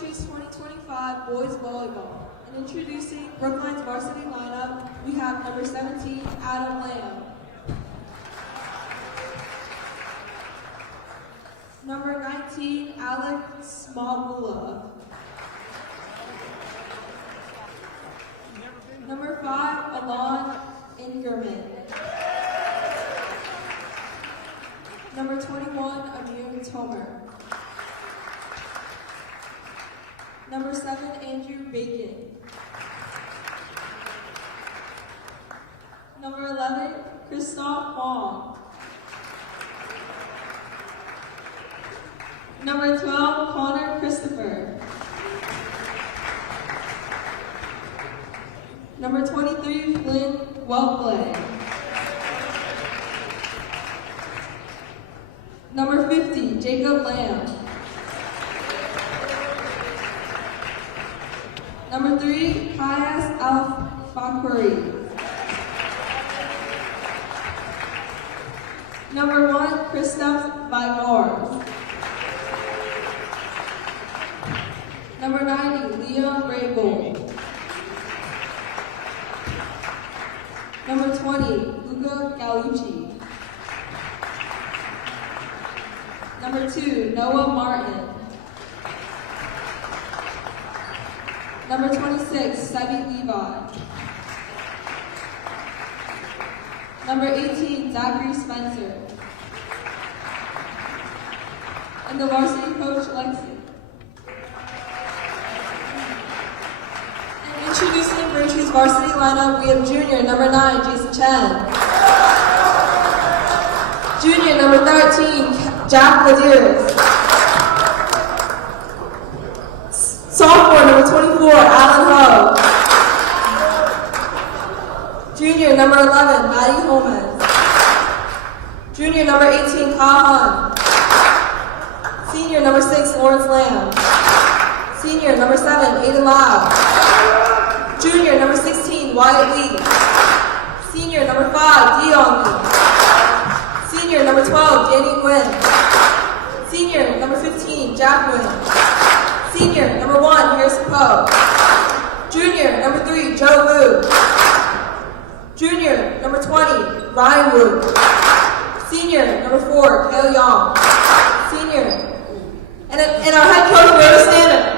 Braintree's 2025 Boys Volleyball. And introducing Brookline's varsity lineup, we have number 17, Adam Lamb. Number 19, Alex Smogula. Number 5, Alon Ingerman. Number 21, Amir Tomer. Number 7, Andrew Bacon. Number 11, Christoph Wong. Number 12, Connor Christopher. Number 23, Flynn Welplay. Number 50, Jacob Lamb. Number 3, Hayas Al-Fakuri. Number 1, Christoph Vigor. Number 90, Leon Rabel. Number 20, Luca Gallucci. Number 2, Noah Martin. Number 26, Sebi Levi. Number 18, Zachary Spencer. And the varsity coach, Lexi. And introducing Braintree's varsity lineup, we have junior, number 9, Jason Chen. Junior, number 13, Jack Ladieres. Sophomore, number 24, Alan Ho. Junior, number 11, Maddie Holmes. Junior, number 18, Kyle Hunt. Senior, number 6, Lawrence Lamb. Senior, number 7, Aiden Lau. Junior, number 16, Wyatt Lee. Senior, number 5, Dion Lee. Senior, number 12, Danny Nguyen. Senior, number 15, Jack Nguyen. Senior, number 1, Harrison Poe. Junior, number 3, Joe Wu. Junior, number 20, Ryan Wu. Senior, number 4, Kale Young. Senior, and our head coach, Brady Stanton.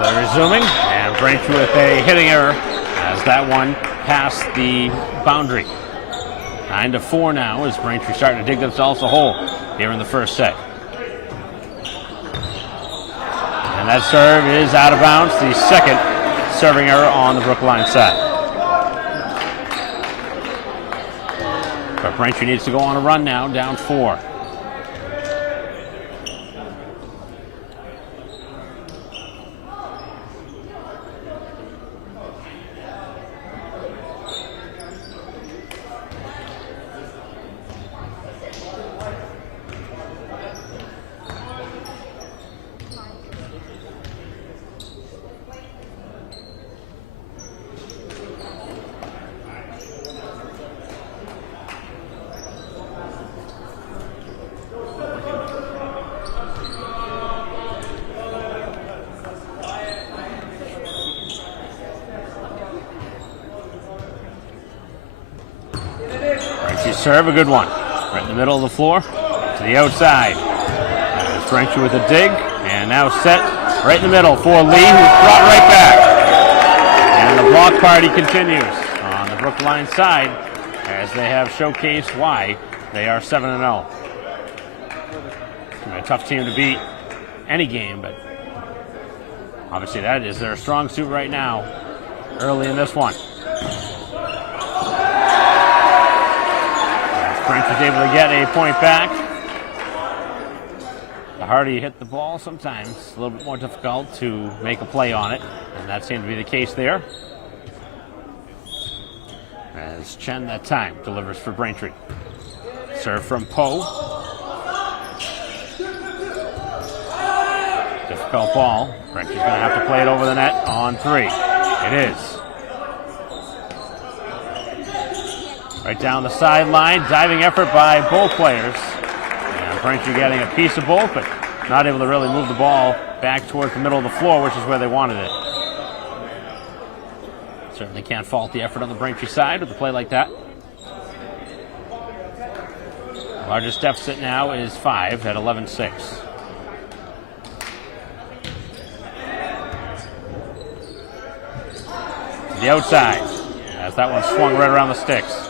They're resuming, and Braintree with a hitting error as that one passed the boundary. 9-4 now as Braintree starting to dig themselves a hole here in the first set. And that serve is out of bounds, the second serving error on the Brookline side. But Braintree needs to go on a run now, down 4. Serve, a good one. Right in the middle of the floor, to the outside. Braintree with a dig, and now set right in the middle for Lee, who's brought right back. And the block party continues on the Brookline side as they have showcased why they are 7-0. It's a tough team to beat any game, but obviously that is their strong suit right now early in this one. Braintree's able to get a point back. The harder you hit the ball, sometimes it's a little bit more difficult to make a play on it, and that seemed to be the case there. As Chen that time delivers for Braintree. Serve from Poe. Difficult ball. Braintree's going to have to play it over the net on 3. It is. Right down the sideline, diving effort by both players. And Braintree getting a piece of both, but not able to really move the ball back towards the middle of the floor, which is where they wanted it. Certainly can't fault the effort on the Braintree side with a play like that. Largest deficit now is 5 at 11-6. To the outside, as that one swung right around the sticks.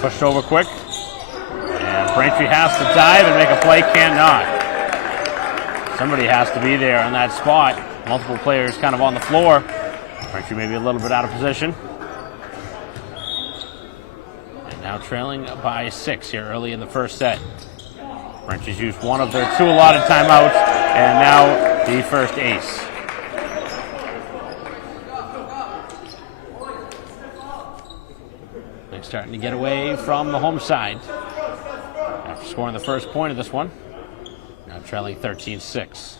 Pushed over quick, and Braintree has to dive and make a play, cannot. Somebody has to be there on that spot. Multiple players kind of on the floor. Braintree maybe a little bit out of position. And now trailing by 6 here early in the first set. Braintree's used one of their 2 allotted timeouts, and now the first ace. Starting to get away from the home side after scoring the first point of this one. Now trailing 13-6.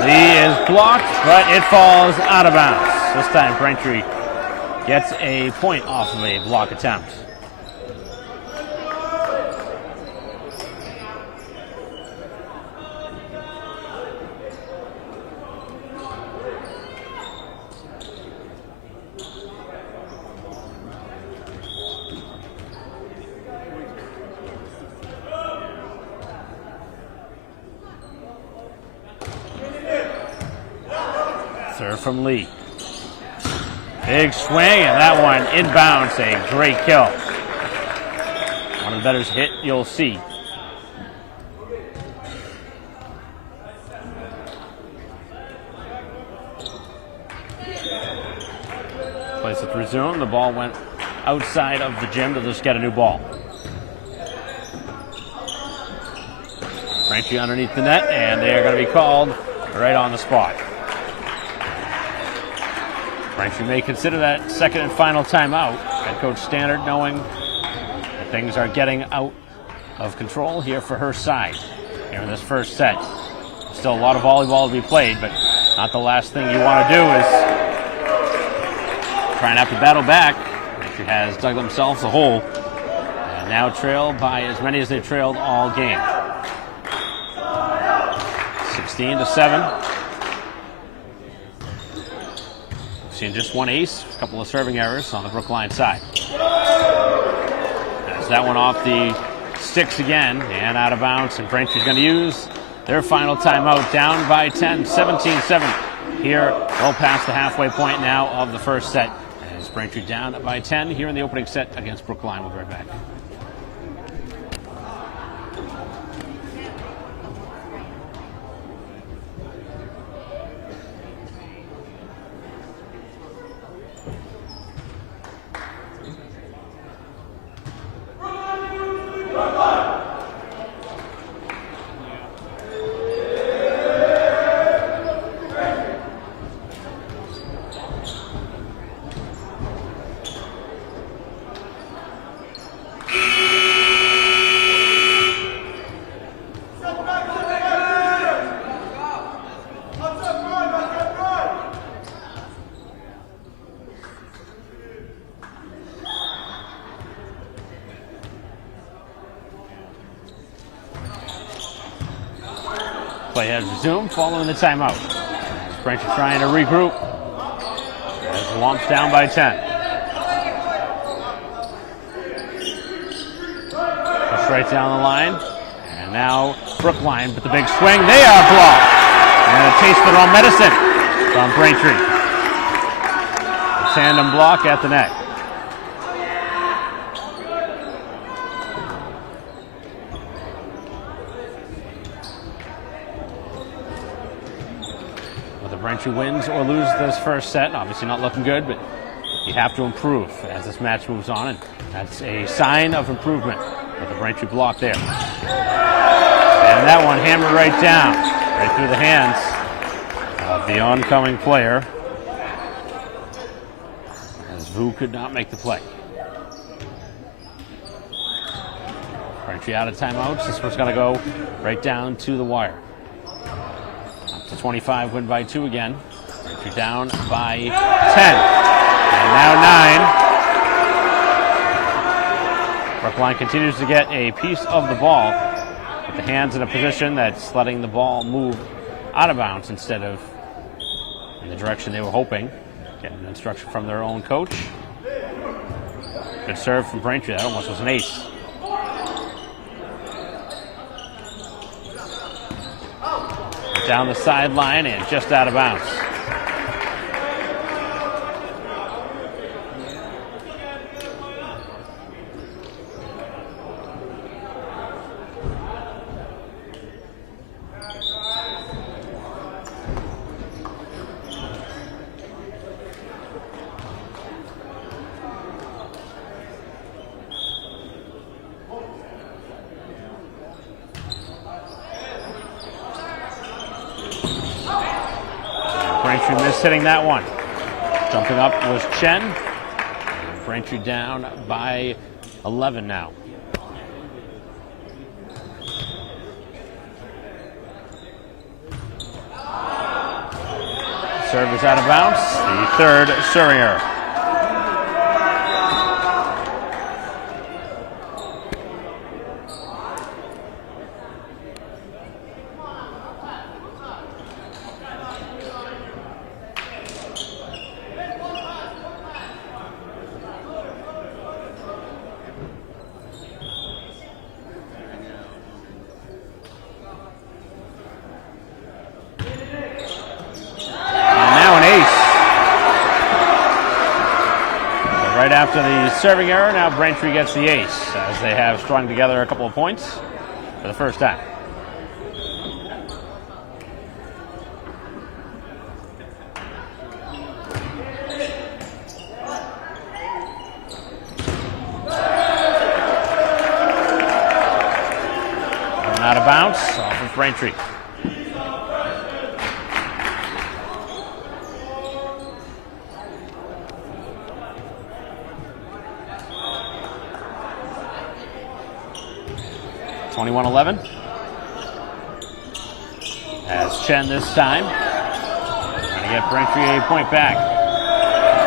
Lee is blocked, but it falls out of bounds. This time Braintree gets a point off of a block attempt. Serve from Lee. Big swing, and that one inbounds, a great kill. One of the better hit you'll see. Place it to resume. The ball went outside of the gym to just get a new ball. Braintree underneath the net, and they are going to be called right on the spot. Braintree may consider that second and final timeout. Head coach Stannard knowing that things are getting out of control here for her side here in this first set. Still a lot of volleyball to be played, but not the last thing you want to do is try and have to battle back. Braintree has dug themselves a hole and now trail by as many as they've trailed all game. 16-7. Seeing just one ace, a couple of serving errors on the Brookline side. As that one off the sticks again and out of bounds, and Braintree's going to use their final timeout, down by 10, 17-7. Here, well past the halfway point now of the first set. As Braintree down by 10 here in the opening set against Brookline. We'll be right back. Play has resumed following the timeout. Braintree trying to regroup. As the Lumps down by 10. Push right down the line. And now Brookline with the big swing. They are blocked. And a taste of their own medicine from Braintree. A tandem block at the net. Braintree wins or loses this first set. Obviously not looking good, but you have to improve as this match moves on, and that's a sign of improvement with the Braintree block there. And that one hammered right down, right through the hands of the oncoming player, as Vu could not make the play. Braintree out of timeouts. This one's going to go right down to the wire. To 25, win by 2 again. Braintree down by 10. And now 9. Brookline continues to get a piece of the ball, with the hands in a position that's letting the ball move out of bounds instead of in the direction they were hoping. Getting instruction from their own coach. Good serve from Braintree. That almost was an ace. Down the sideline and just out of bounds. Braintree missed hitting that one. Jumping up was Chen. Braintree down by 11 now. Serve is out of bounds. The third serving error. Right after the serving error, now Braintree gets the ace, as they have strung together a couple of points for the first time. And out of bounds, off of Braintree. (21-11) as Chen this time trying to get Braintree a point back.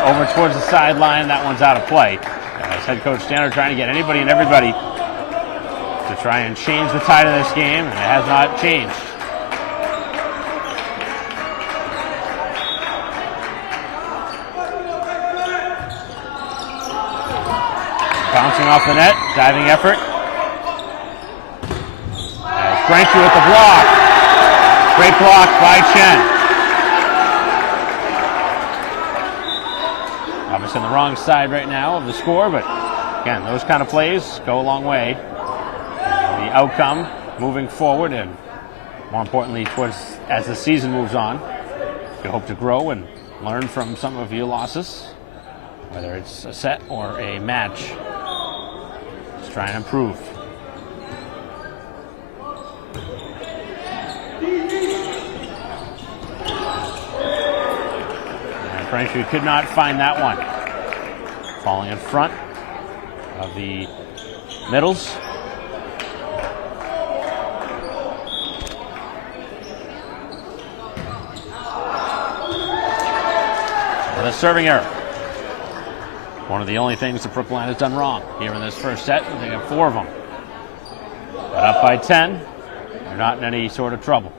Over towards the sideline, that one's out of play. As head coach Danner trying to get anybody and everybody to try and change the tide of this game, and it has not changed. Bouncing off the net, diving effort. As Braintree with the block. Great block by Chen. Obviously on the wrong side right now of the score, but again, those kind of plays go a long way. The outcome moving forward, and more importantly, towards as the season moves on, you hope to grow and learn from some of your losses, whether it's a set or a match. Just try and improve. And Braintree could not find that one. Falling in front of the middles. With a serving error. One of the only things that Brookline has done wrong here in this first set. They got 4 of them. But up by 10, they're not in any sort of trouble.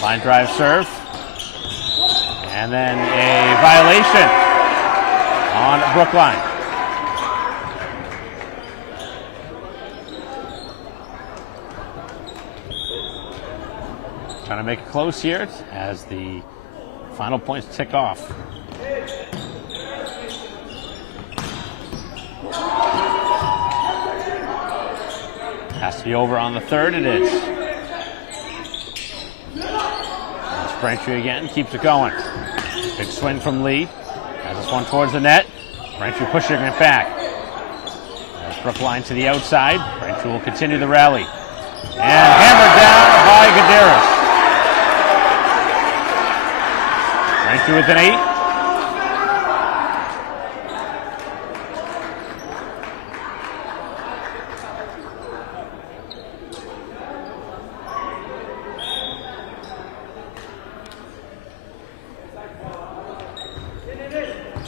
Line drive serve. And then a violation on Brookline. Trying to make it close here as the final points tick off. Has to be over on the third, it is. There's Braintree again, keeps it going. Big swing from Lee. Has this one towards the net. Braintree pushing it back. There's Brookline to the outside. Braintree will continue the rally. And hammered down by Gadaris. Braintree with an 8.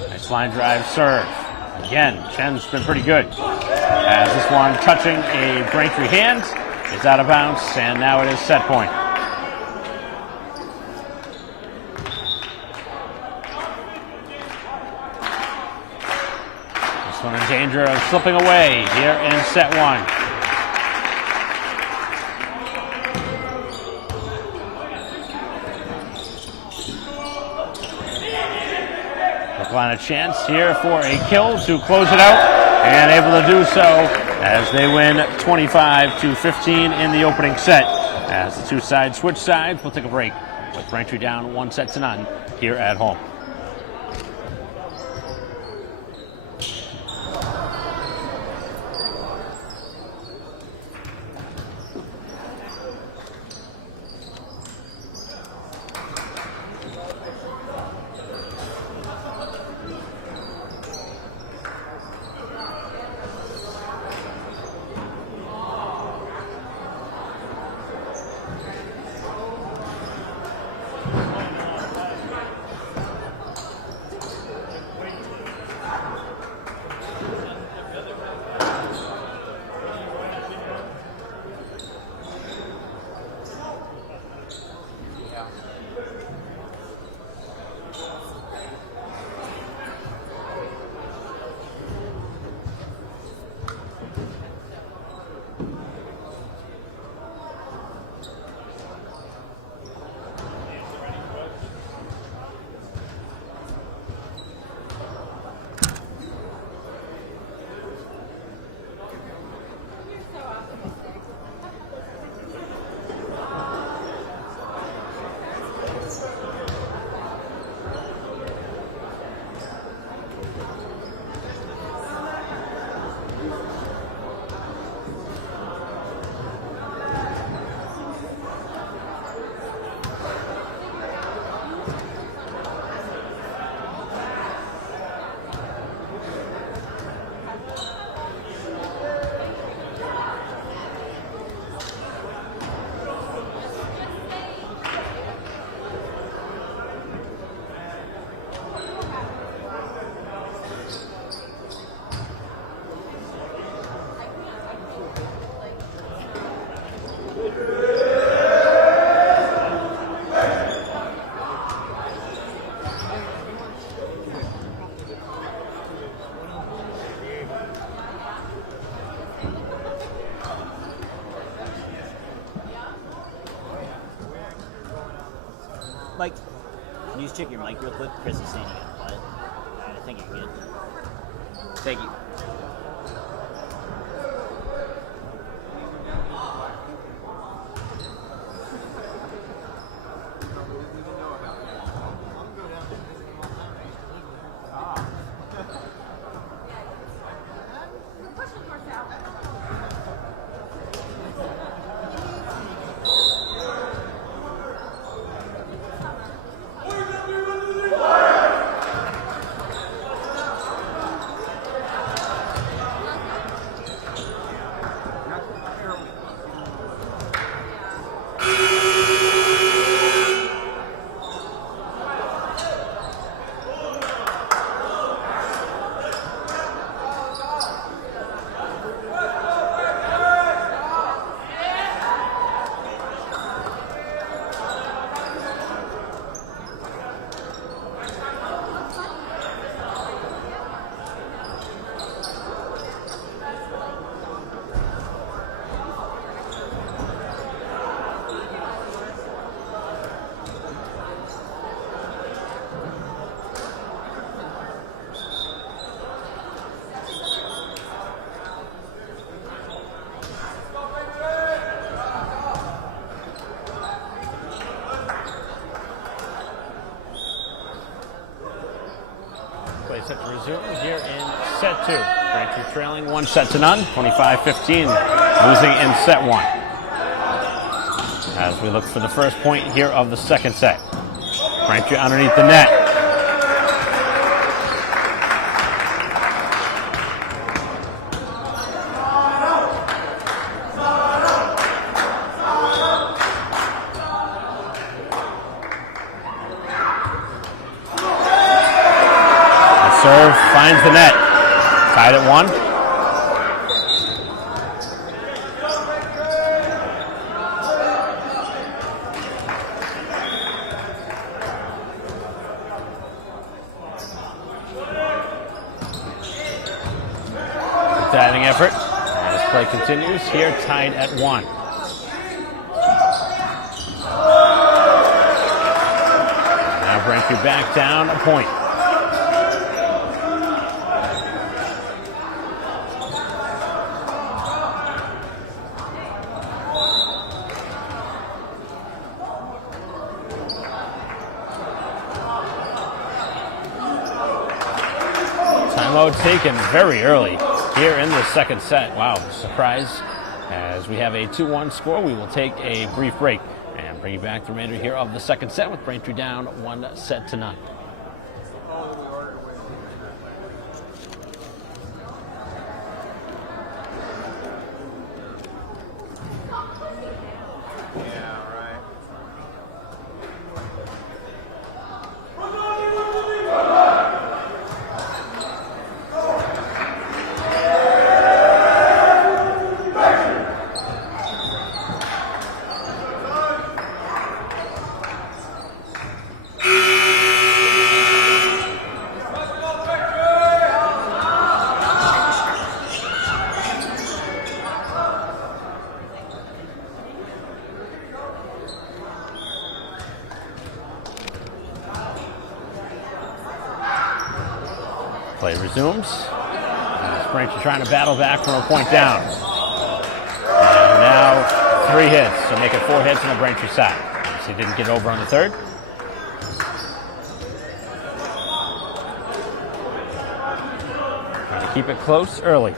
Nice line drive serve. Again, Chen's been pretty good. As this one touching a Braintree hand, it's out of bounds, and now it is set point. This one in danger of slipping away here in set 1. Brookline a chance here for a kill to close it out, and able to do so as they win 25-15 in the opening set. As the two sides switch sides, we'll take a break with Braintree down 1-0 here at home. Mike, can you just check your mic real quick? Chris is saying you got quiet. Alright, I think you're good. Thank you. Play set to resume here in set 2. Braintree trailing 1-0, 25-15, losing in set 1. As we look for the first point here of the second set. Braintree underneath the net. Serve finds the net. Tied at 1. Diving effort. And this play continues. Here tied at 1. Now Braintree back down a point. Timeout taken very early here in the second set. Wow, surprise. As we have a 2-1 score, we will take a brief break and bring you back the remainder here of the second set with Braintree down 1-0. Play resumes. Braintree trying to battle back from a point down. And now 3 hits, so make it 4 hits on the Braintree side. So he didn't get over on the third. Trying to keep it close early.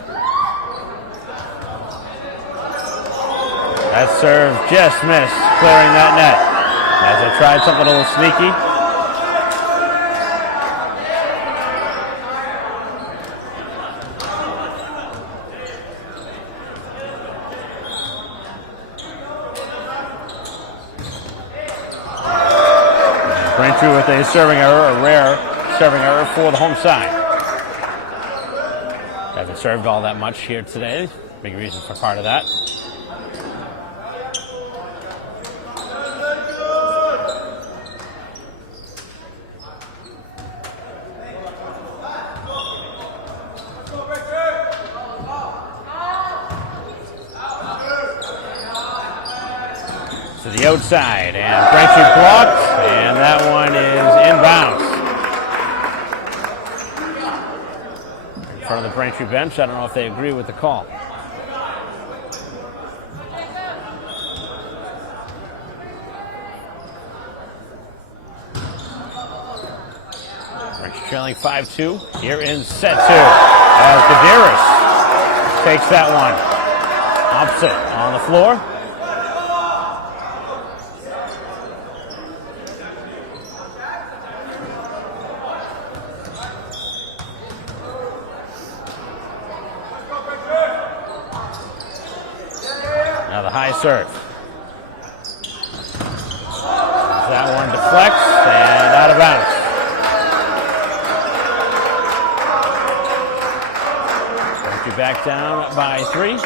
That serve just missed, clearing that net. As they tried something a little sneaky. Braintree with a serving error, a rare serving error for the home side. Haven't served all that much here today. Big reason for part of that. To the outside, and Braintree blocked, and that one is inbounds. In front of the Braintree bench, I don't know if they agree with the call. Braintree trailing 5-2, here in set 2, as Gadaris takes that one. Opposite on the floor. Now the high serve. That one deflects and out of bounds. Braintree back down by 3.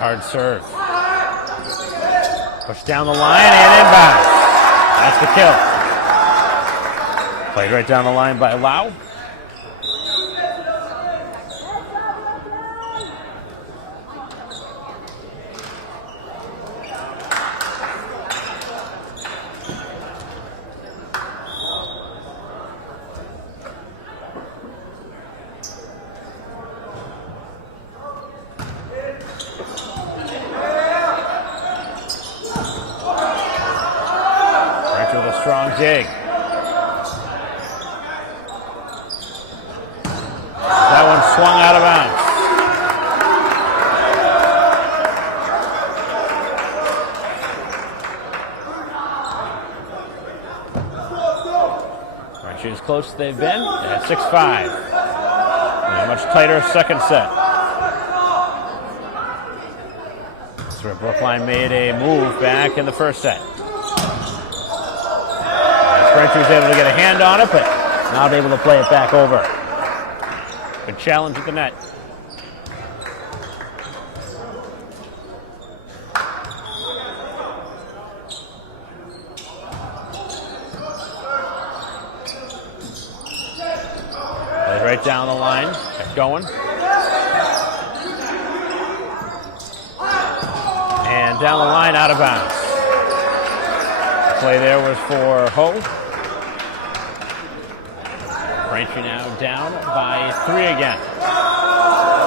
Hard serve. Push down the line and inbounds. That's the kill. Played right down the line by Lau. Braintree with a strong dig. That one swung out of bounds. Braintree as close as they've been at 6-5. And a much tighter second set. That's where Brookline made a move back in the first set. Braintree was able to get a hand on it, but not able to play it back over. Good challenge at the net. Played right down the line. Kept going. And down the line, out of bounds. The play there was for Ho. Braintree now down by 3 again.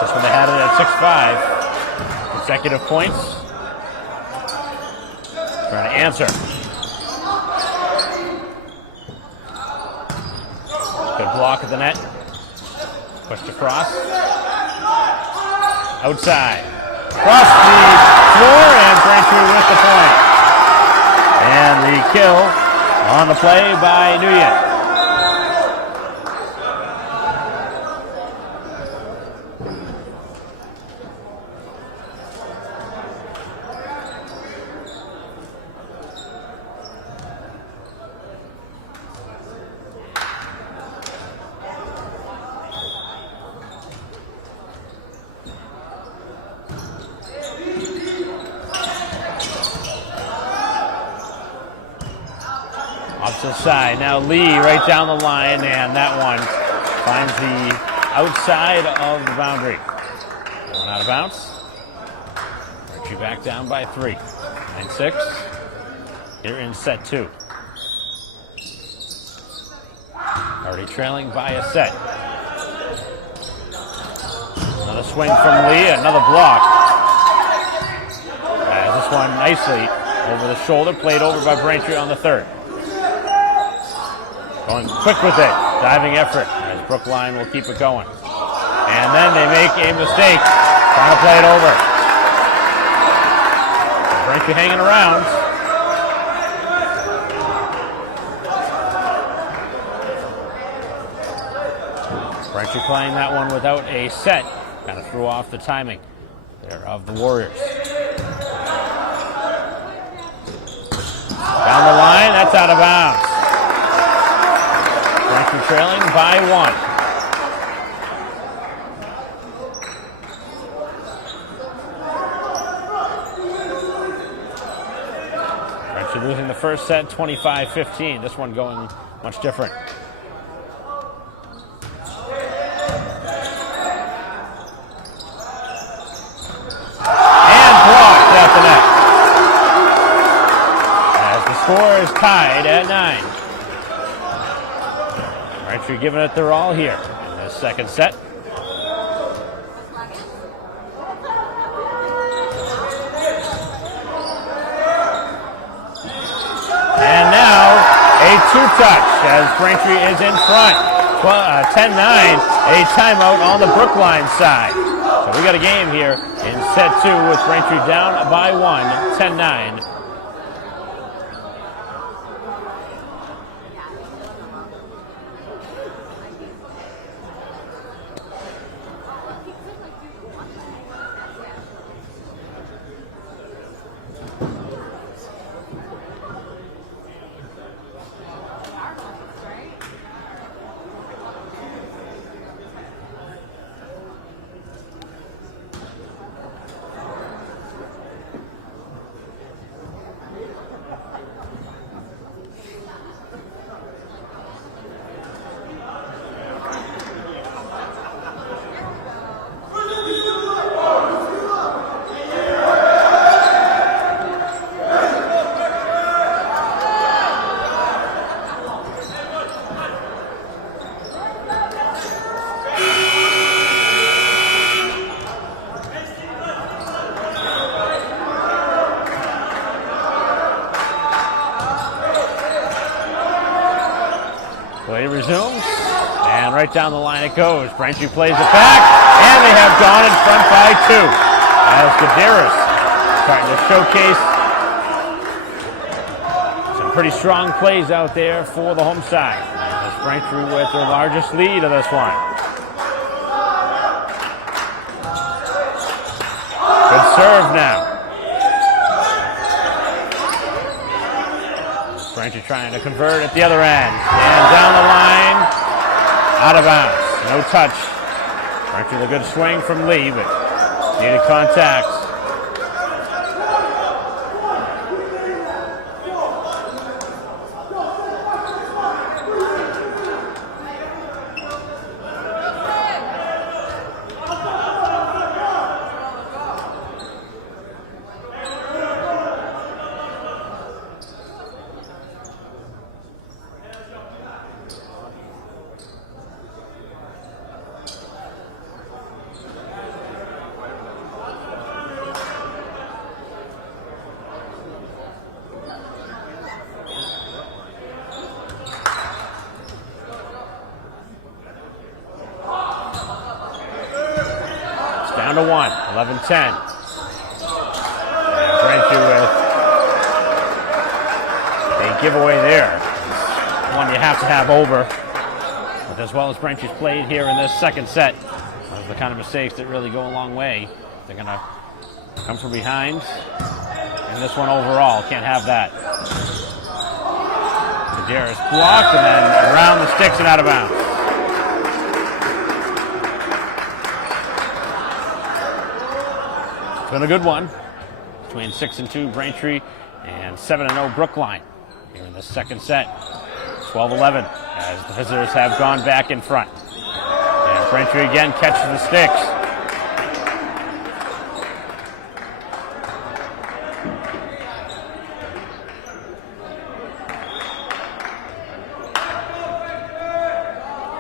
Just when they had it at 6-5. Consecutive points. Trying to answer. Good block at the net. Pushed across. Outside. Across the floor, and Braintree with the point. And the kill on the play by Nguyen. Opposite side. Now Lee right down the line, and that one finds the outside of the boundary. Going out of bounds. Braintree back down by 3. 9-6. Here in set 2. Already trailing by a set. Another swing from Lee, another block. This one nicely over the shoulder, played over by Braintree on the 3rd. Going quick with it, diving effort as Brookline will keep it going. And then they make a mistake, trying to play it over. Braintree hanging around. Braintree playing that one without a set, kind of threw off the timing there of the Warriors. Down the line, that's out of bounds. Braintree trailing by 1. Braintree losing the first set, 25-15. This one going much different. score is tied at 9. Braintree giving it their all here in this second set. And now a two-touch as Braintree is in front. 10-9, a timeout on the Brookline side. So we got a game here in set 2 with Braintree down by 1, 10-9. Play resumes, and right down the line it goes. Braintree plays it back, and they have gone in front by 2. As Gadaris starting to showcase some pretty strong plays out there for the home side. As Braintree with their largest lead of this one. Good serve now. Braintree trying to convert at the other end. And down the line, out of bounds. No touch. Braintree with a good swing from Lee, but needed contact. Down to 1, 11-10. Braintree with a giveaway there. It's one you have to have over. But as well as Braintree's played here in this second set, those are the kind of mistakes that really go a long way. They're going to come from behind. And this one overall, can't have that. Gadaris blocked and then around the sticks and out of bounds. It's been a good one between 6-2 Braintree and 7-0 Brookline here in the second set. 12-11 as the visitors have gone back in front. And Braintree again catches the sticks.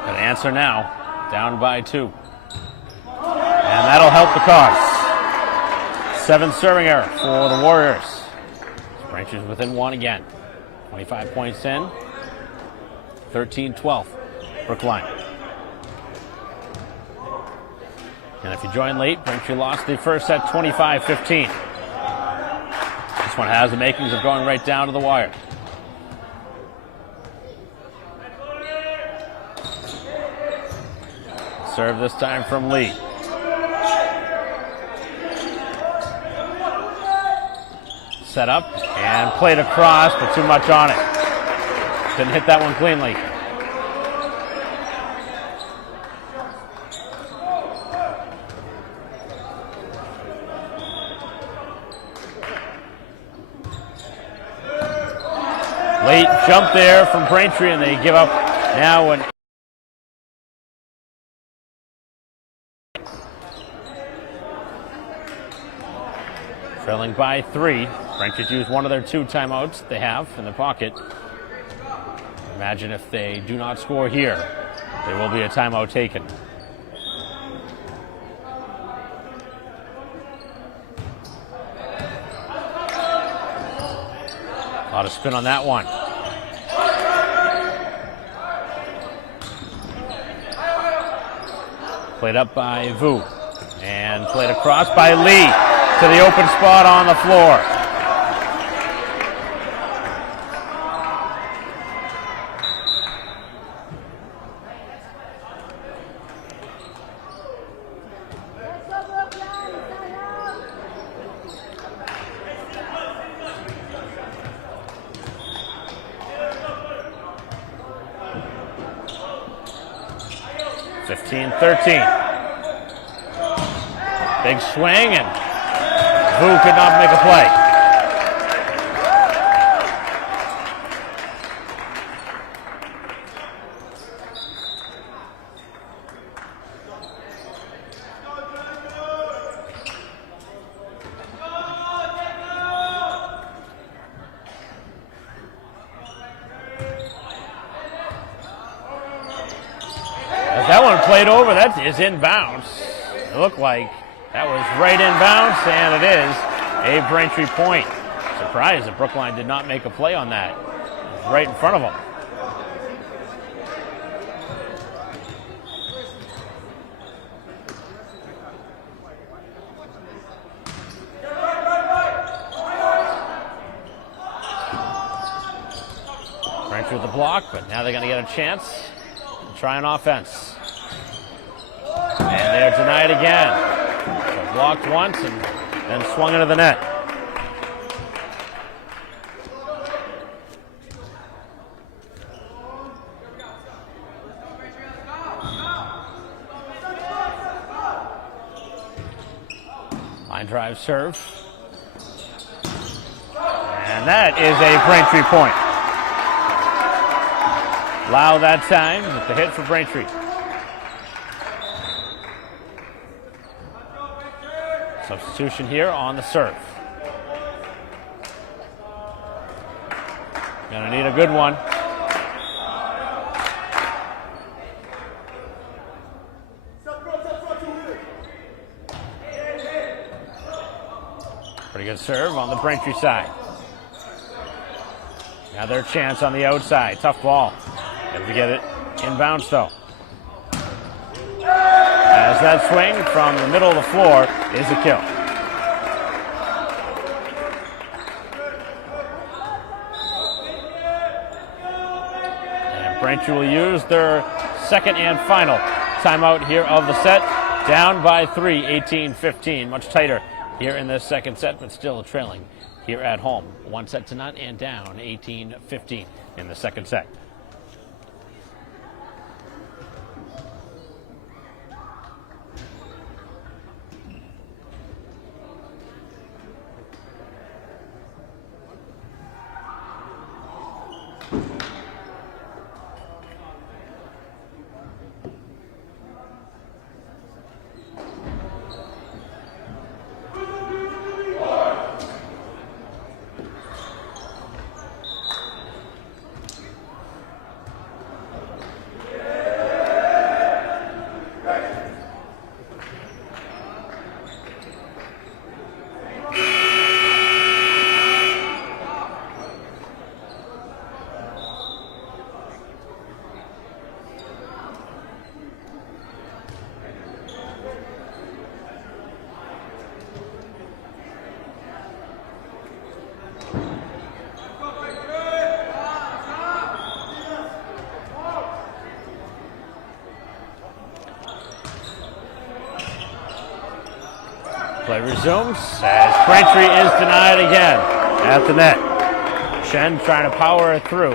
An answer now, down by 2. And that'll help the cause. 7th serving error for the Warriors. Braintree's within 1 again. 25 points in. 13-12. Brookline. And if you join late, Braintree lost the first set 25-15. This one has the makings of going right down to the wire. Serve this time from Lee. Set up and played across, but too much on it. Didn't hit that one cleanly. Late jump there from Braintree, and they give up now an Trailing by 3. Braintree used one of their 2 timeouts they have in their pocket. Imagine if they do not score here, there will be a timeout taken. A lot of spin on that one. Played up by Vu. And played across by Lee to the open spot on the floor. Big swing, and Vu could not make a play. As that one played over, that is inbounds. It looked like that was right in bounds, and it is a Braintree point. Surprised that Brookline did not make a play on that. It was right in front of them. Braintree with the block, but now they're going to get a chance to try an offense. And they're denied again. So blocked once and then swung into the net. Line drive serve. And that is a Braintree point. Lau that time with the hit for Braintree. Substitution here on the serve. Gonna need a good one. Pretty good serve on the Braintree side. Now their chance on the outside. Tough ball. Able to get it inbounds though. As that swing from the middle of the floor is a kill. And Braintree will use their second and final timeout here of the set. Down by 3, 18-15. Much tighter here in this second set, but still trailing here at home. 1 set to none and down 18-15 in the second set. Play resumes as Braintree is denied again at the net. Shen trying to power it through.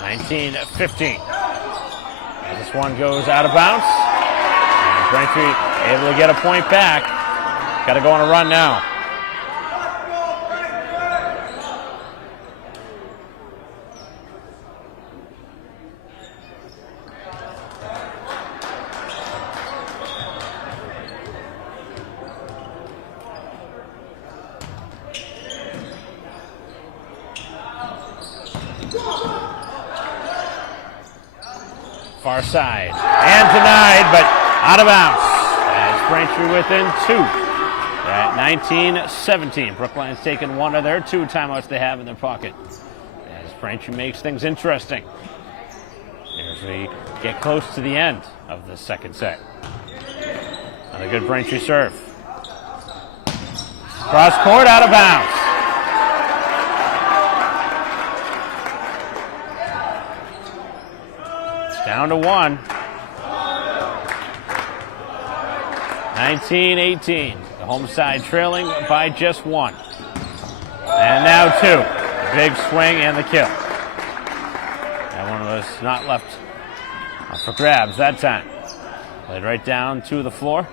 (19-15). This one goes out of bounds. Braintree able to get a point back. Got to go on a run now. Far side, and denied, but out of bounds. As Braintree within 2 at 19-17. Brookline's taken one of their 2 timeouts they have in their pocket. As Braintree makes things interesting. As we get close to the end of the second set. And a good Braintree serve. Cross court, out of bounds. Down to 1. 19-18. The home side trailing by just 1. And now 2. Big swing and the kill. That one was not left for grabs that time. Played right down to the floor.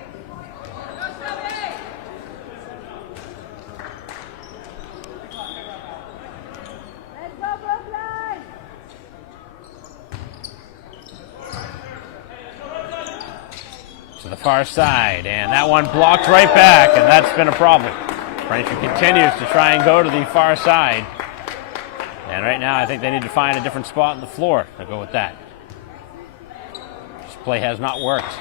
To the far side, and that one blocked right back, and that's been a problem. Braintree continues to try and go to the far side. And right now I think they need to find a different spot on the floor to go with that. This play has not worked.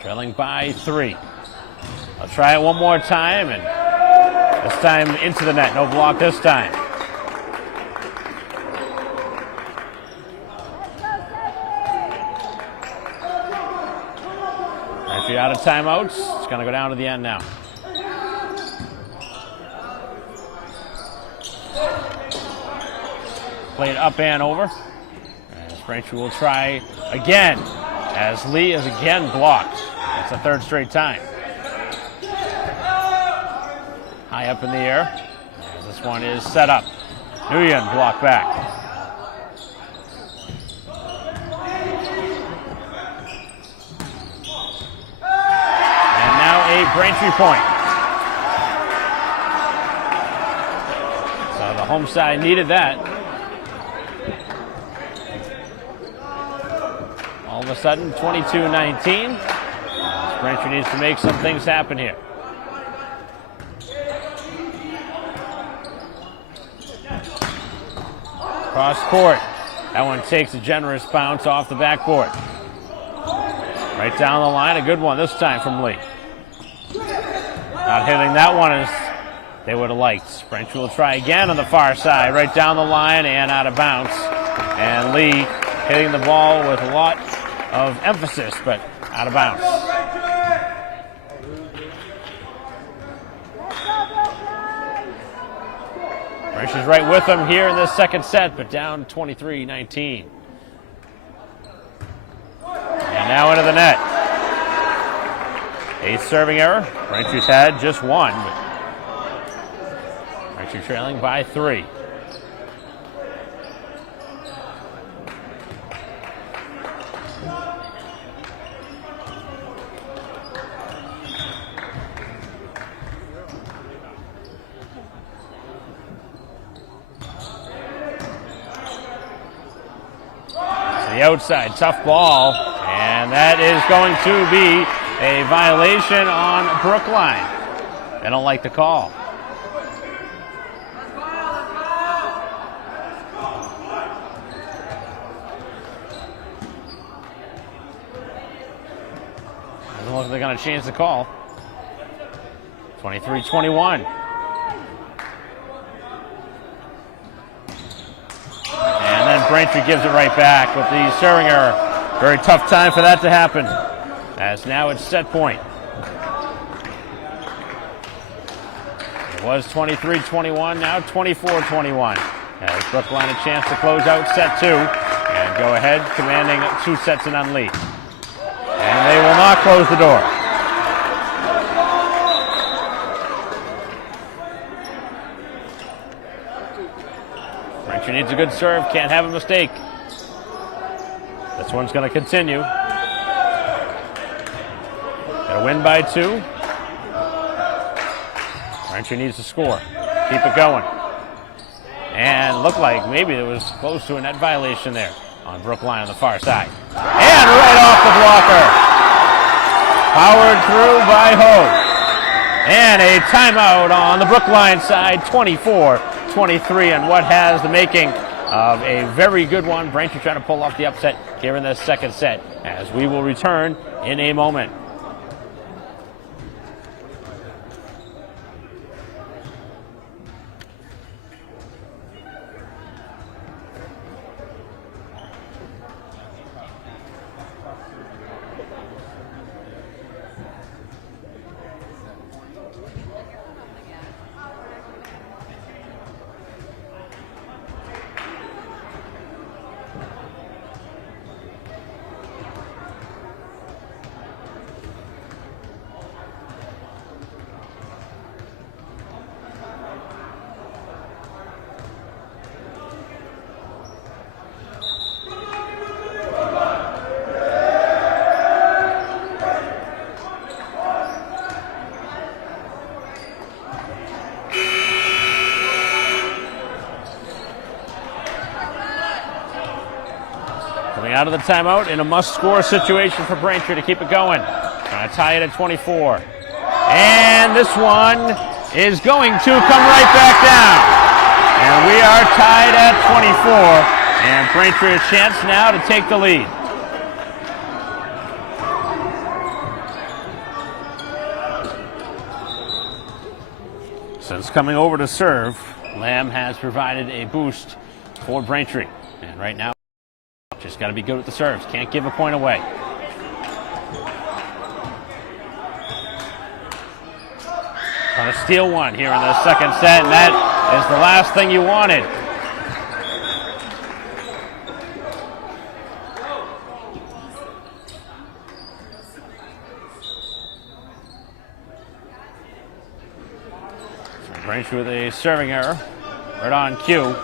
Trailing by 3. I'll try it one more time, and this time into the net. No block this time. Braintree out of timeouts. It's going to go down to the end now. Played up and over. As Braintree will try again, as Lee is again blocked. That's the 3rd straight time. High up in the air. As this one is set up. Nguyen blocked back. And now a Braintree point. So the home side needed that. All of a sudden, 22-19. Braintree needs to make some things happen here. Cross court. That one takes a generous bounce off the backboard. Right down the line. A good one this time from Lee. Not hitting that one as they would have liked. Braintree will try again on the far side. Right down the line and out of bounds. And Lee hitting the ball with a lot of emphasis, but out of bounds. Braintree's right with them here in this second set, but down 23-19. And now into the net. 8th serving error. Braintree's had just 1, but Braintree trailing by 3. The outside, tough ball, and that is going to be a violation on Brookline. They don't like the call. Doesn't look like they're going to change the call. 23-21. Braintree gives it right back with the serving error. Very tough time for that to happen, as now it's set point. It was 23-21, now 24-21. As Brookline a chance to close out set 2 and go ahead, commanding 2 sets and none lead. And they will not close the door. Braintree needs a good serve, can't have a mistake. This one's going to continue. Got to win by 2. Braintree needs to score. Keep it going. And looked like maybe it was close to a net violation there on Brookline on the far side. And right off the blocker. Powered through by Ho. And a timeout on the Brookline side, 24-23, and what has the making of a very good one. Braintree trying to pull off the upset here in the second set, as we will return in a moment. Coming out of the timeout in a must-score situation for Braintree to keep it going. Trying to tie it at 24. And this one is going to come right back down. And we are tied at 24. And Braintree a chance now to take the lead. Since coming over to serve, Lamb has provided a boost for Braintree. And right now, just got to be good with the serves. Can't give a point away. Trying to steal one here in the second set, and that is the last thing you wanted. So Braintree with a serving error. Right on cue.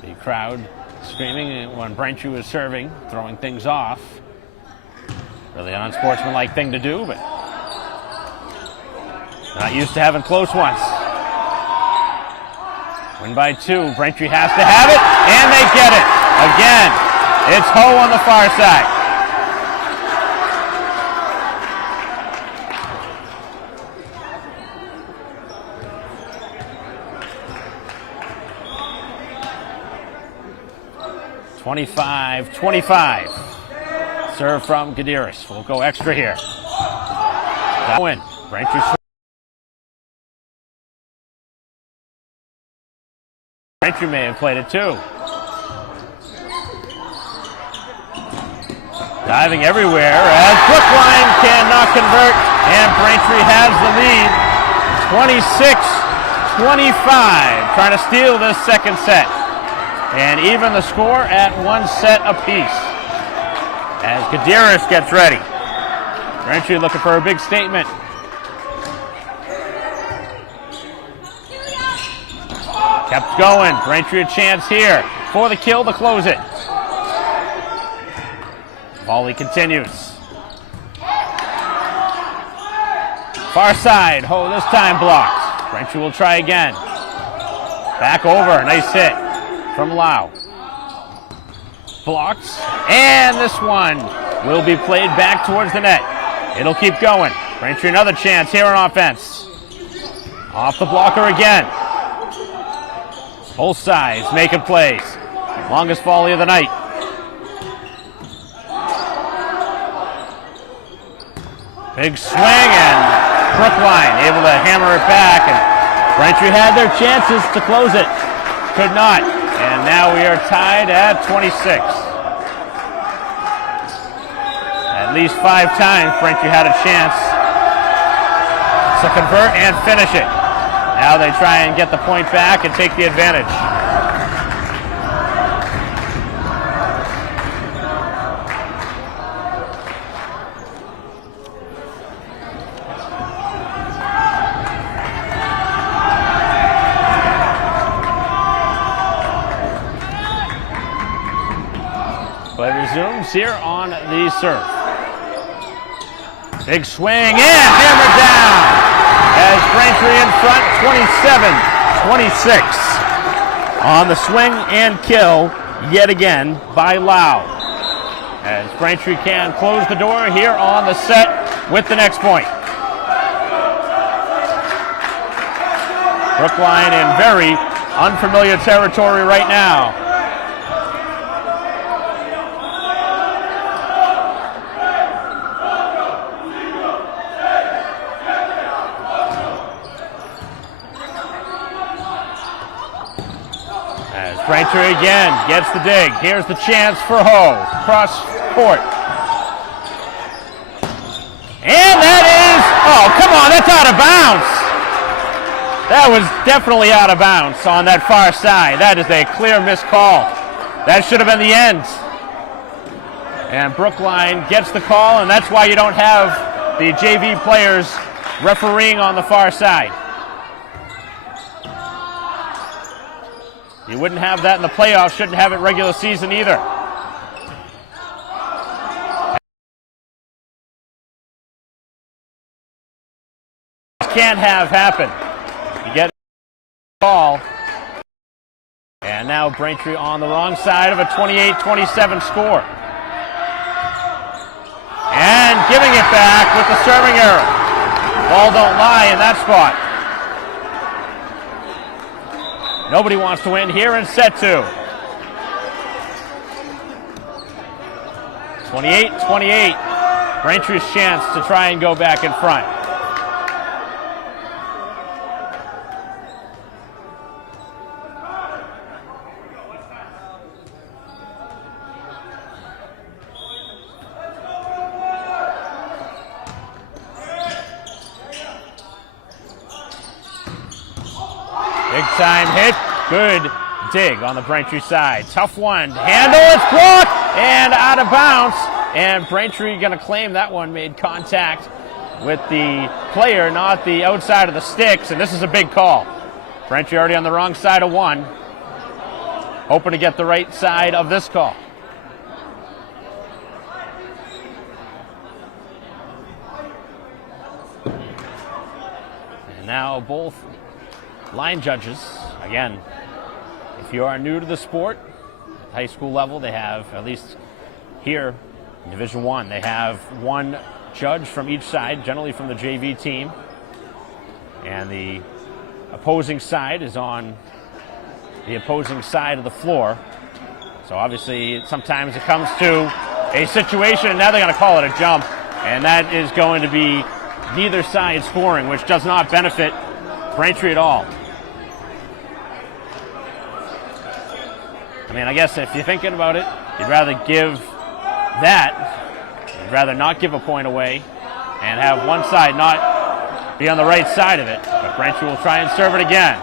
The crowd screaming when Braintree was serving, throwing things off. Really an unsportsmanlike thing to do, but not used to having close ones. Win by 2. Braintree has to have it, and they get it. Again, it's Ho on the far side. (25-25). Serve from Gadiris. We'll go extra here. That win. Braintree may have played it too. Diving everywhere as Brookline cannot convert, and Braintree has the lead. 26-25. Trying to steal this second set. And even the score at 1 set apiece. As Gadiris gets ready. Braintree looking for a big statement. Kept going. Braintree a chance here for the kill to close it. Volley continues. Far side. Ho this time blocked. Braintree will try again. Back over. Nice hit from Lau. Blocked. And this one will be played back towards the net. It'll keep going. Braintree another chance here on offense. Off the blocker again. Both sides making plays. Longest volley of the night. Big swing, and Brookline able to hammer it back. And Braintree had their chances to close it. Could not. And now we are tied at 26. At least 5 times Braintree had a chance to convert and finish it. Now they try and get the point back and take the advantage. Play resumes here on the serve. Big swing and hammered down as Braintree in front 27-26 on the swing and kill yet again by Lau. As Braintree can close the door here on the set with the next point. Brookline in very unfamiliar territory right now. As Braintree again gets the dig. Here's the chance for Ho. Cross court. And that is, oh, come on, that's out of bounds. That was definitely out of bounds on that far side. That is a clear missed call. That should have been the end. And Brookline gets the call, and that's why you don't have the JV players refereeing on the far side. You wouldn't have that in the playoffs, shouldn't have it regular season either. Can't have happen. You get a call. And now Braintree on the wrong side of a 28-27 score. And giving it back with the serving error. Ball don't lie in that spot. Nobody wants to win here in set two. 28-28. Braintree's chance to try and go back in front. Big time hit. Good dig on the Braintree side. Tough one. Handle, it's blocked and out of bounds. And Braintree going to claim that one made contact with the player, not the outside of the sticks. And this is a big call. Braintree already on the wrong side of one. Hoping to get the right side of this call. And now both line judges, again, if you are new to the sport, high school level, they have, at least here in Division I, they have one judge from each side, generally from the JV team. And the opposing side is on the opposing side of the floor. So obviously, sometimes it comes to a situation, and now they're going to call it a jump. And that is going to be neither side scoring, which does not benefit Braintree at all. I mean, I guess if you're thinking about it, you'd rather give that, you'd rather not give a point away and have one side not be on the right side of it. But Braintree will try and serve it again.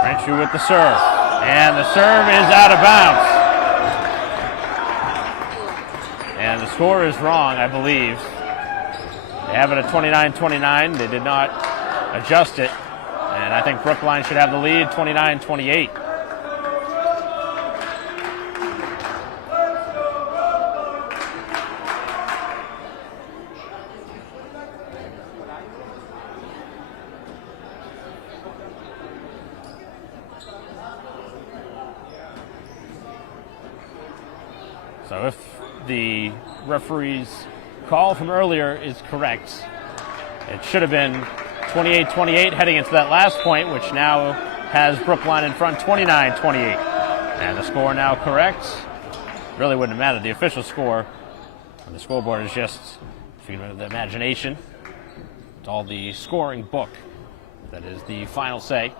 Braintree with the serve. And the serve is out of bounds. And the score is wrong, I believe. They have it at 29-29. They did not adjust it. And I think Brookline should have the lead, 29-28. So if the referee's call from earlier is correct, it should have been 28-28 heading into that last point, which now has Brookline in front 29-28. And the score now correct. Really wouldn't have mattered. The official score on the scoreboard is just figment of the imagination. It's all the scoring book that is the final say.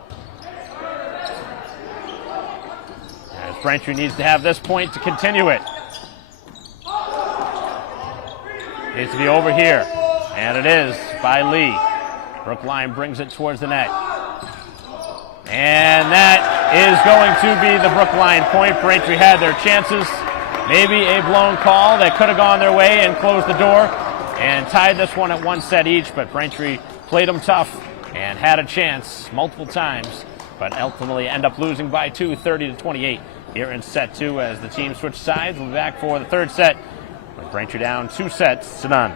As Braintree needs to have this point to continue it. Needs to be over here, and it is by Lee. Brookline brings it towards the net. And that is going to be the Brookline point. Braintree had their chances. Maybe a blown call that could have gone their way and closed the door and tied this one at 1 set each, but Braintree played them tough and had a chance multiple times, but ultimately end up losing by 2, 30-28 here in set 2 as the team switch sides. We'll be back for the third set with Braintree down 2 sets to none.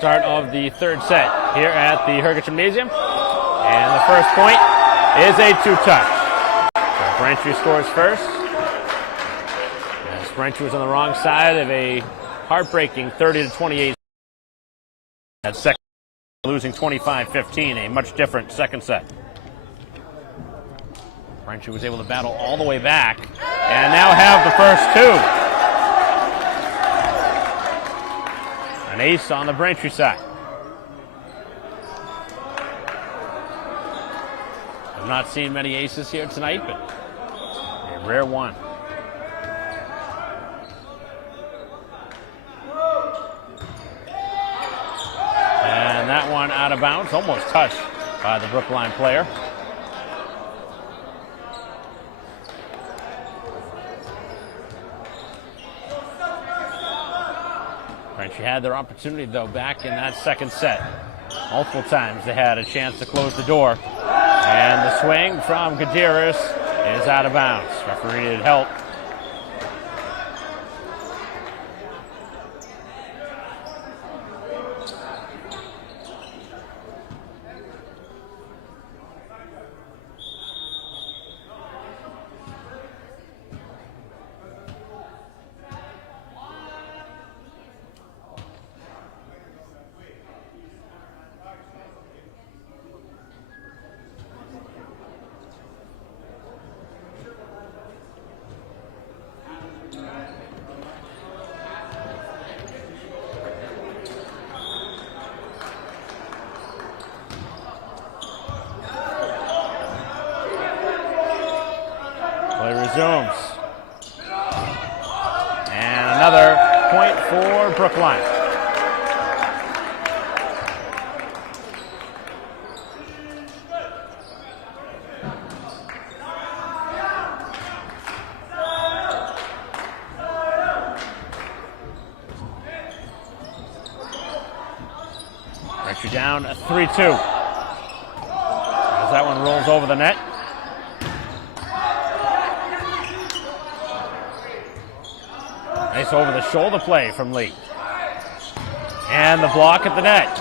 start of the third set here at the Herget Gymnasium. And the first point is a two-touch. So Braintree scores first. As Braintree was on the wrong side of a heartbreaking 30-28 at second, losing 25-15, a much different second set. Braintree was able to battle all the way back and now have the first two. An ace on the Braintree side. I've not seen many aces here tonight, but a rare one. And that one out of bounds, almost touched by the Brookline player. Braintree had their opportunity, though, back in that second set. Multiple times they had a chance to close the door. And the swing from Gutierrez is out of bounds. Referee needed help. Play resumes. And another point for Brookline. Braintree down 3-2. As that one rolls over the net. Nice over-the-shoulder play from Lee. And the block at the net.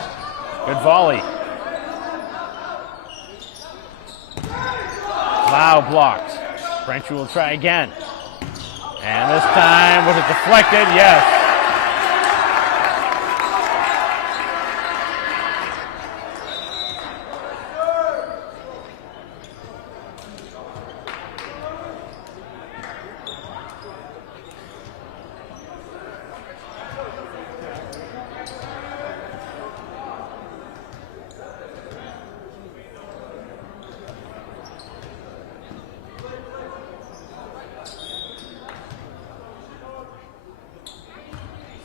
Good volley. Loud blocked. Braintree will try again. And this time, was it deflected? Yes.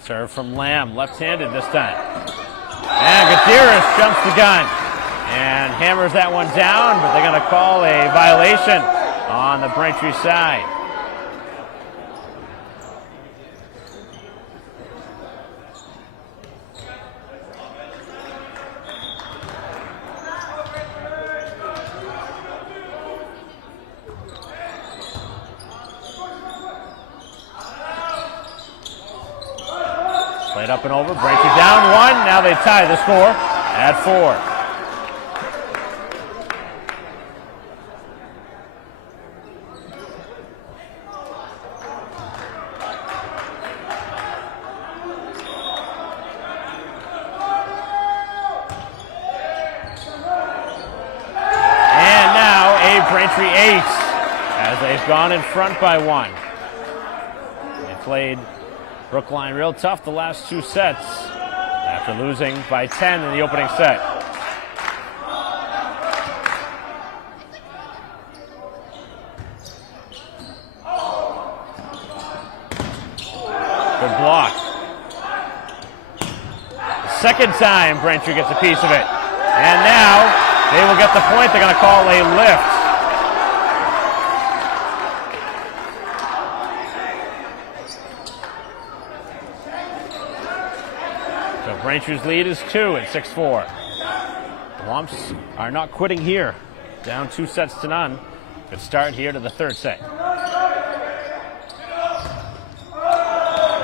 Serve from Lamb, left-handed this time. And Gutierrez jumps the gun and hammers that one down, but they're going to call a violation on the Braintree side. Played up and over, Braintree down one. Now they tie the score at 4. And now a Braintree ace as they've gone in front by 1. They played Brookline real tough the last 2 sets after losing by 10 in the opening set. Good block. The second time Braintree gets a piece of it. And now they will get the point. They're going to call a lift. Braintree's lead is 2 at 6-4. The Lumps are not quitting here. Down 2 sets to none. Good start here to the third set.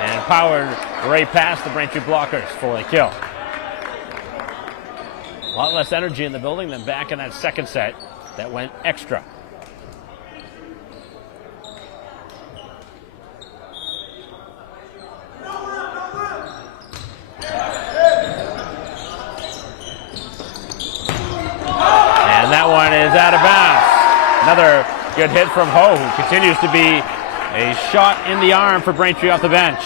And powered right past the Braintree blockers for a kill. lot less energy in the building than back in that second set that went extra. And that one is out of bounds. Another good hit from Ho, who continues to be a shot in the arm for Braintree off the bench.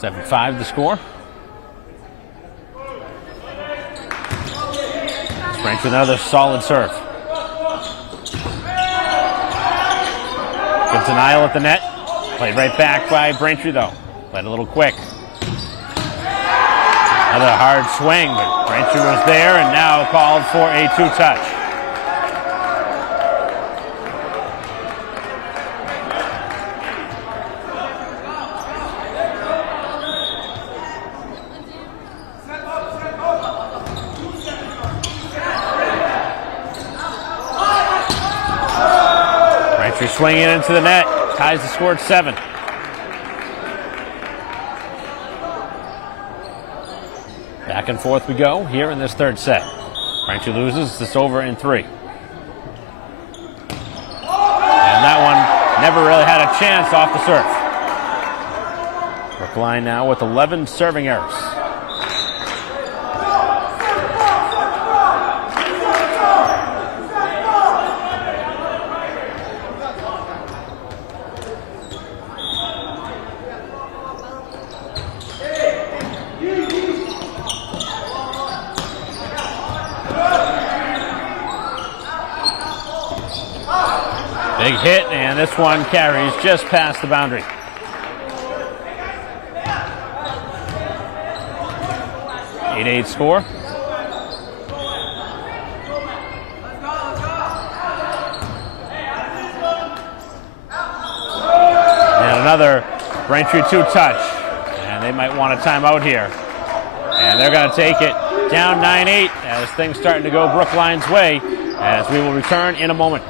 Seven 5 the score. Braintree with another solid serve. Good denial at the net. Played right back by Braintree though. Played a little quick. Another hard swing, but Braintree was there and now called for a 2-touch. Swinging into the net, ties the score at 7. Back and forth we go here in this third set. Braintree loses this over in 3. And that one never really had a chance off the serve. Brookline now with 11 serving errors. Big hit, and this one carries just past the boundary. Eight score. And another Braintree 2-touch. And they might want a timeout here. And they're going to take it down 9-8 as things starting to go Brookline's way, as we will return in a moment.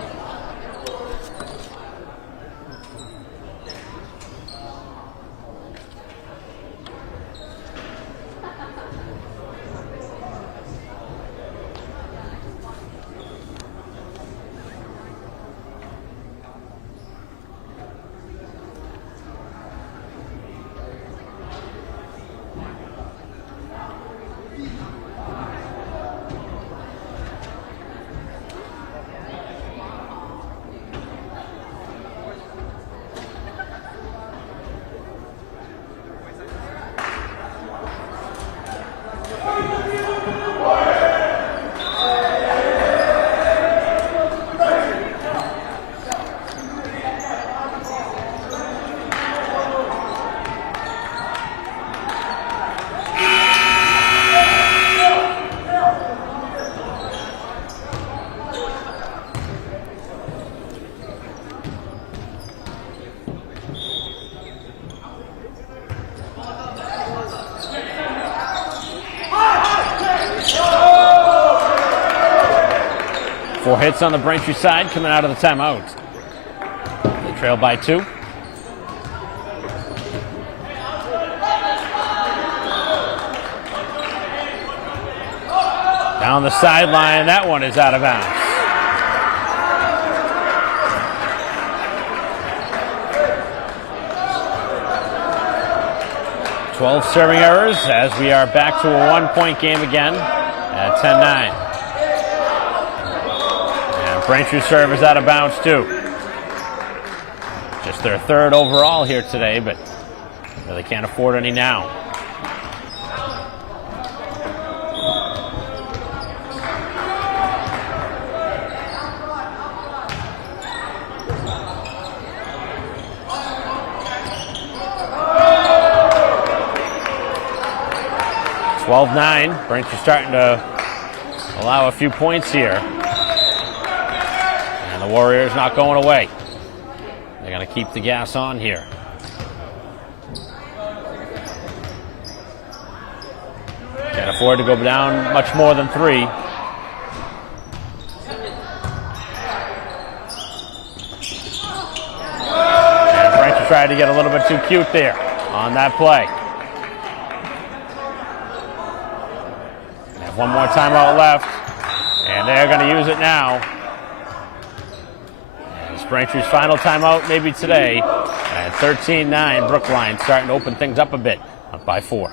Four hits on the Braintree side coming out of the timeout. They trail by 2. Down the sideline, that one is out of bounds. Twelve serving errors as we are back to a 1-point game again at 10-9. Braintree serve is out of bounds too. Just their 3rd overall here today, but they can't afford any now. (12-9). Braintree starting to allow a few points here. Warriors not going away. They're going to keep the gas on here. Can't afford to go down much more than 3. And Braintree tried to get a little bit too cute there on that play. They have one more timeout left, and they're going to use it now. It's Braintree's final timeout maybe today. At 13-9, Brookline starting to open things up a bit, up by 4.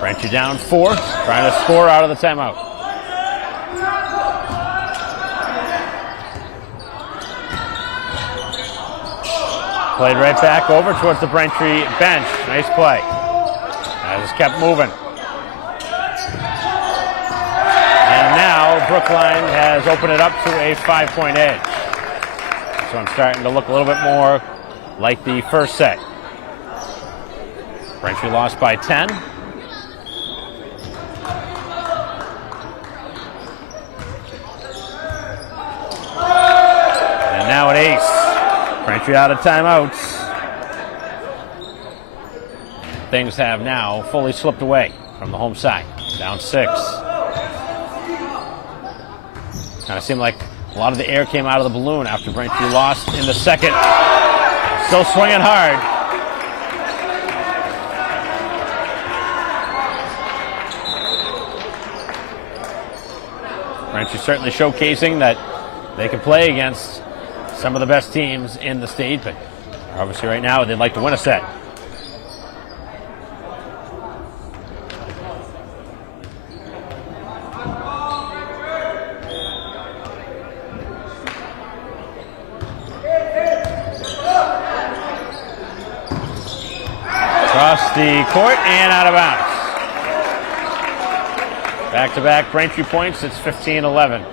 Braintree down 4, trying to score out of the timeout. Played right back over towards the Braintree bench. Nice play. That just kept moving. And now Brookline has opened it up to a 5-point edge. So I'm starting to look a little bit more like the first set. Braintree lost by 10. And now an ace. Braintree out of timeouts. Things have now fully slipped away from the home side. Down 6. Kind of seemed like a lot of the air came out of the balloon after Braintree lost in the second. Still swinging hard. Braintree certainly showcasing that they can play against some of the best teams in the state, but obviously right now they'd like to win a set. Across the court and out of bounds. Back-to-back Braintree points, it's 15-11.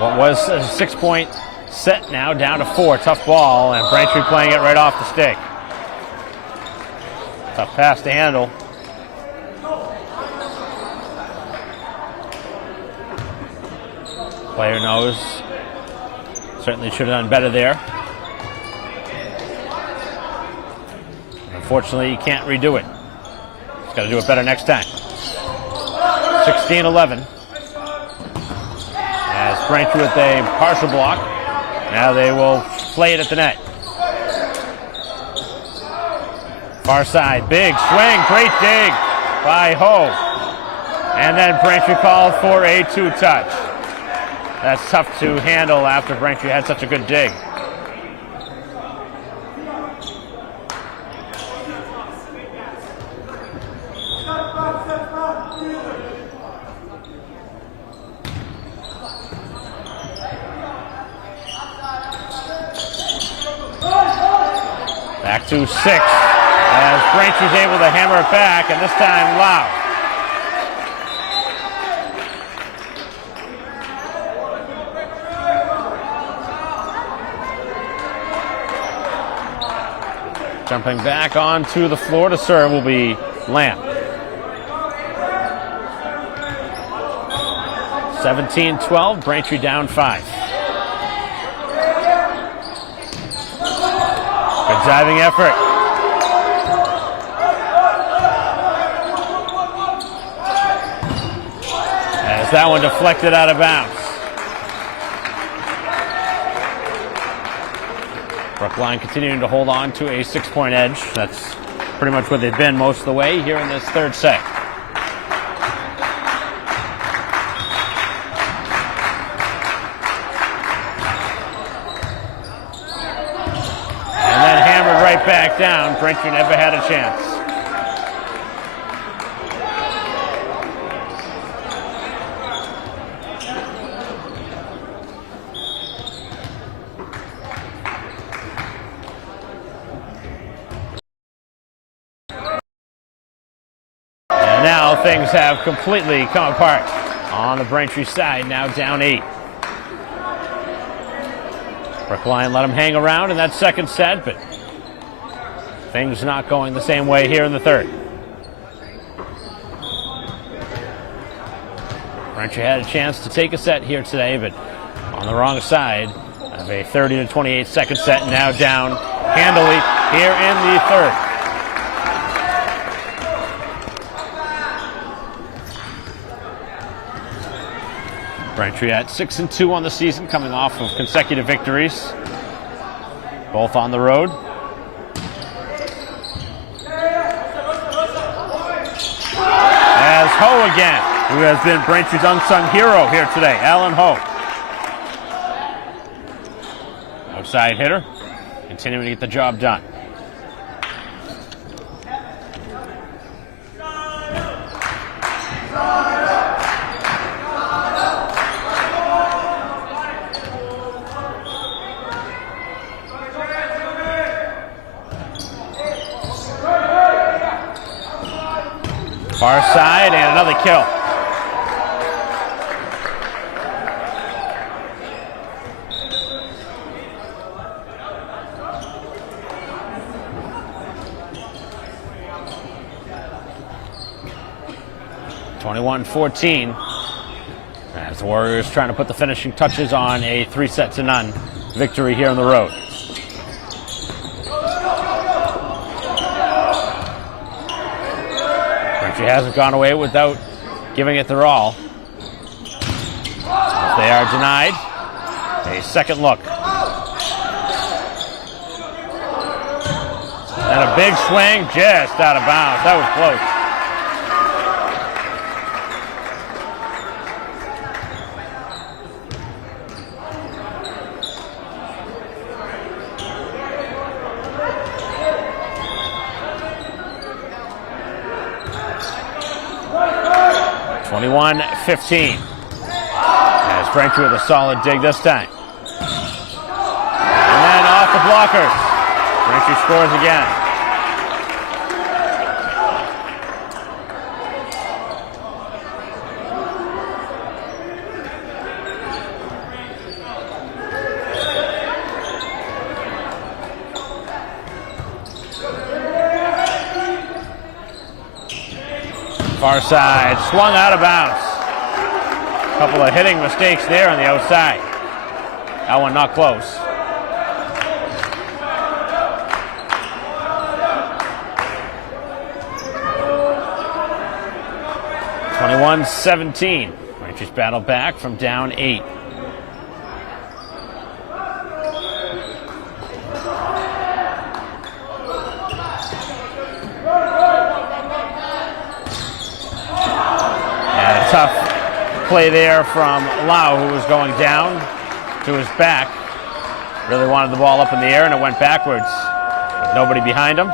What was a 6-point set now down to 4. Tough ball, and Braintree playing it right off the stick. Tough pass to handle. Player knows. Certainly should have done better there. Unfortunately, you can't redo it. He's got to do it better next time. 16-11. As Braintree with a partial block. Now they will play it at the net. Far side, big swing, great dig by Ho. And then Braintree called for a 2-touch. That's tough to handle after Braintree had such a good dig. Back to 6 as Braintree's able to hammer it back, and this time loud. Jumping back onto the floor to serve will be Lamb. 17-12, Braintree down 5. Diving effort. As that one deflected out of bounds. Brookline continuing to hold on to a 6-point edge. That's pretty much what they've been most of the way here in this third set. And then hammered right back down. Braintree never had a chance. Now things have completely come apart on the Braintree side, now down 8. Brookline let them hang around in that second set, but things not going the same way here in the third. Braintree had a chance to take a set here today, but on the wrong side of a 30-28 second set, now down handily here in the third. Braintree at 6-2 on the season, coming off of consecutive victories, both on the road. As Ho again, who has been Braintree's unsung hero here today, Alan Ho. Outside hitter, continuing to get the job done. Far side and another kill. (21-14) as the Warriors trying to put the finishing touches on a 3-0 victory here on the road. She hasn't gone away without giving it their all. If they are denied, a second look. And a big swing just out of bounds. That was close. (21-15) as Braintree with a solid dig this time. And then off the blockers. Braintree scores again. Far side, swung out of bounds. A couple of hitting mistakes there on the outside. That one not close. (21-17). Braintree's battle back from down 8. Tough play there from Lau, who was going down to his back. Really wanted the ball up in the air, and it went backwards with nobody behind him.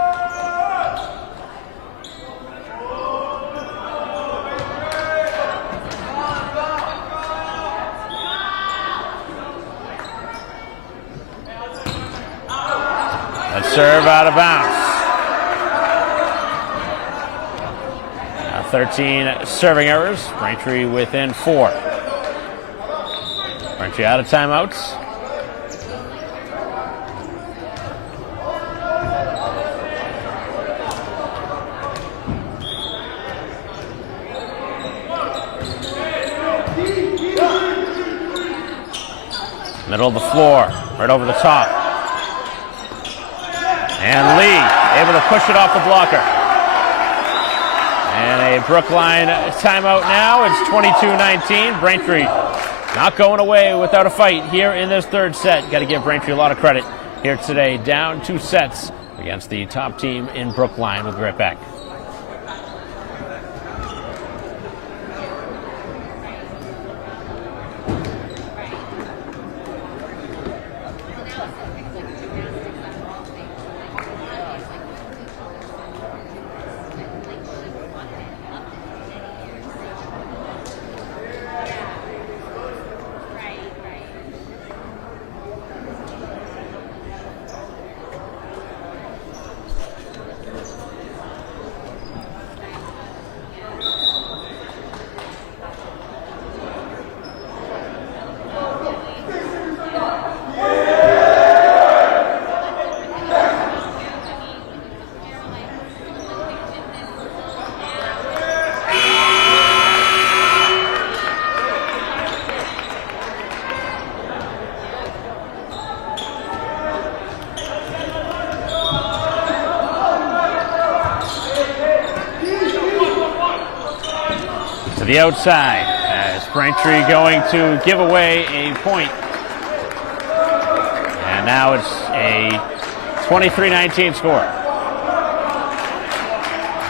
That serve out of bounds. 13 serving errors. Braintree within 4. Braintree out of timeouts. Middle of the floor, right over the top. And Lee able to push it off the blocker. And a Brookline timeout now. It's 22-19. Braintree not going away without a fight here in this third set. Got to give Braintree a lot of credit here today. Down 2 sets against the top team in Brookline. We'll be right back. To the outside as Braintree going to give away a point. And now it's a 23-19 score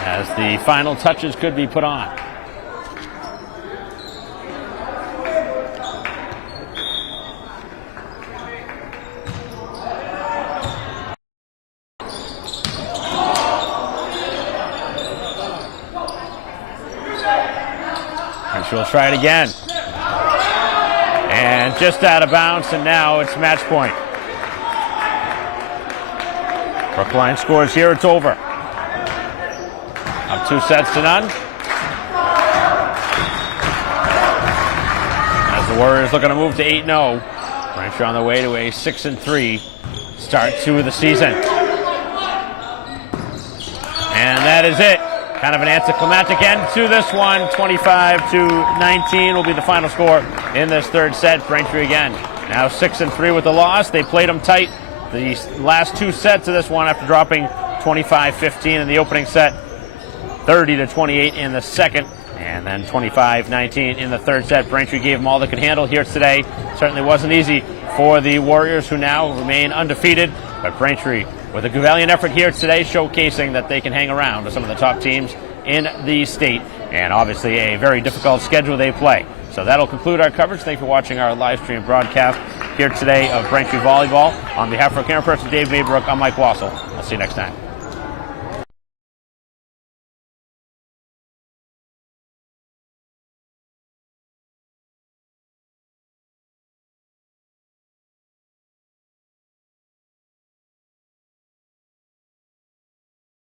as the final touches could be put on. We'll try it again. And just out of bounds, and now it's match point. Brookline scores here, it's over. Up 2 sets to none. As the Warriors looking to move to 8-0. Braintree on the way to a 6-3 start to the season. And that is it. Kind of an anticlimactic end to this one. 25-19 will be the final score in this third set. Braintree again now 6-3 with the loss. They played them tight the last 2 sets of this one after dropping 25-15 in the opening set, 30-28 in the second, and then 25-19 in the third set. Braintree gave them all they could handle here today. Certainly wasn't easy for the Warriors, who now remain undefeated, but Braintree with a valiant effort here today, showcasing that they can hang around with some of the top teams in the state, and obviously a very difficult schedule they play. So that'll conclude our coverage. Thanks for watching our live stream broadcast here today of Braintree Volleyball. On behalf of our camera person Dave Maybrook, I'm Mike Wassel. I'll see you next time.